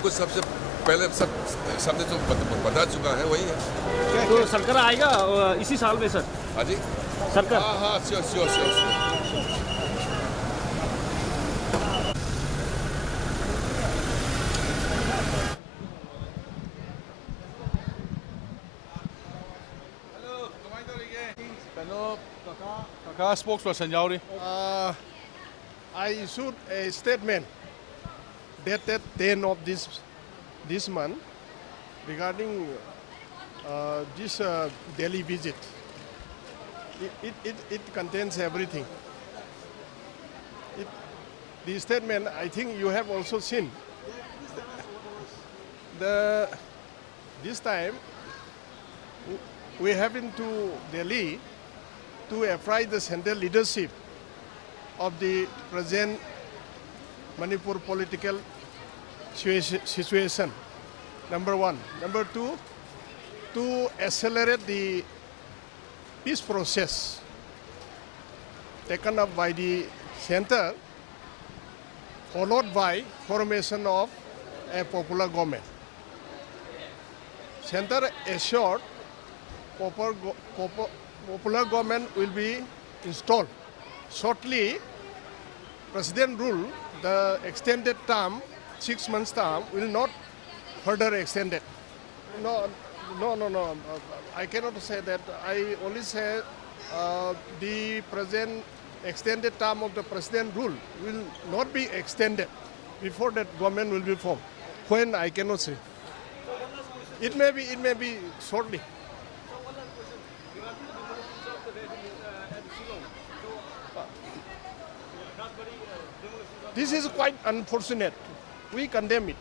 को सबसे पहले सबने जो बता चुका है वही है। तो सरकार आएगा इसी साल में सर? हाँ जी, सरकार हाँ sure. Spokesperson Yauri. I issued a statement dated 10 of this month regarding this Delhi visit. It contains everything. The statement, I think you have also seen. This time we have been to Delhi to apprise the central leadership of the present Manipur political situation, number one. Number two, to accelerate the peace process taken up by the center, followed by formation of a popular government. Center assured popular government will be installed. Shortly, President rule, the extended term, 6 months term, will not further extended. No, I cannot say that. I only say the present extended term of the President rule will not be extended before that government will be formed. When, I cannot say. It may be shortly. This is quite unfortunate. We condemn it.